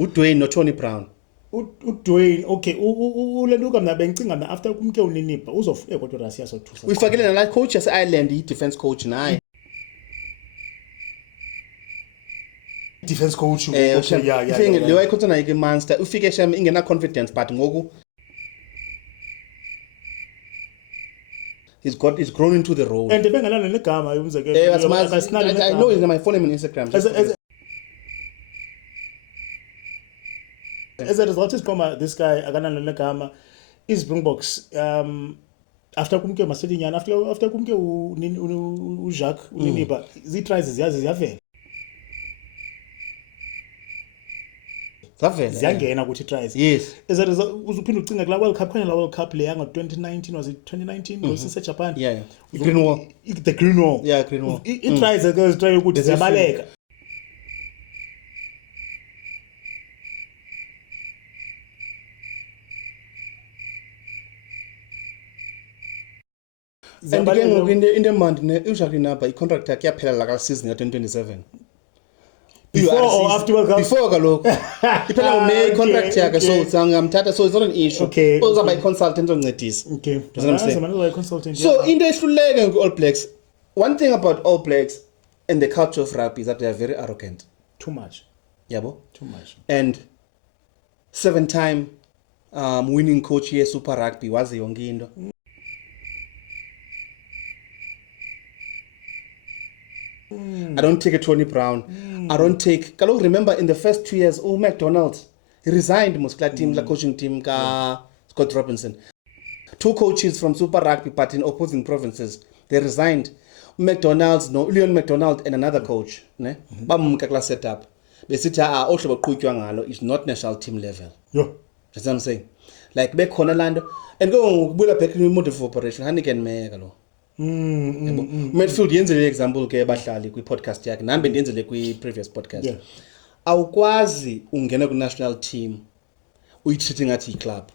uDwayne noTony Brown. uDwayne okay ulenduka mna bengicinga mna after kumke uNiniba uzofike kodwa Russia sothusa Uyifakile nala coach yase-Ireland i-defense coach naye. defense coach okay yeah leyo ayikhontsana yike Munster ufike shame ingena confidence but ngoku he's grown into the role. and bengalana negama umzekelo I know his name, I follow him on Instagram. As a result is from this guy akanana negama is Springboks after kumke Masedinyana after kumke uJacques uNiniba zi-tries ziyavela ziyangena ukuthi tries. Yes. As a result uzuphinda ucinga kula World Cup khona la World Cup le yanga 2019 was it 2019 was Japan. Yeah. Green Wall. The Green Wall. Yeah, Green Wall. It tries because try ukuthi ziyabaleka. And again in the month uJacques Napa i-contract yakhe yaphela la season ya 2027. Before or after World Cup? Before kaloku. Iphela uMay contract yakhe so sangamthatha so it's not an issue. Okay. Uzaba i-consultant oncedisa. Okay. Consultant. So into ehluleke ku All Blacks. One thing about All Blacks and the culture of rugby is that they are very arrogant. Too much. Yabo? Too much. And 7-time winning coach ye Super Rugby wazi yonke into. I don't take a Tony Brown. I don't take. Kaloku remember in the first 2 years, McDonald he resigned muskla team, la coaching team ka Scott Robinson. 2 coaches from Super Rugby, but in opposing provinces, they resigned. McDonald's, no, Leon McDonald and another coach, ne? Bamumka kla setup. Besithi ohlobo qhutywa ngalo is not national team level. Yo. That's what I'm saying. Like bekhona lando and go kubuya back in mode of operation. Haniken me kalo. Midfield yenzele example ke abahlali kwi podcast yakhe nambe ndenzele kwi previous podcast. Yeah. Awukwazi ungena ku national team uyitreating ngathi club.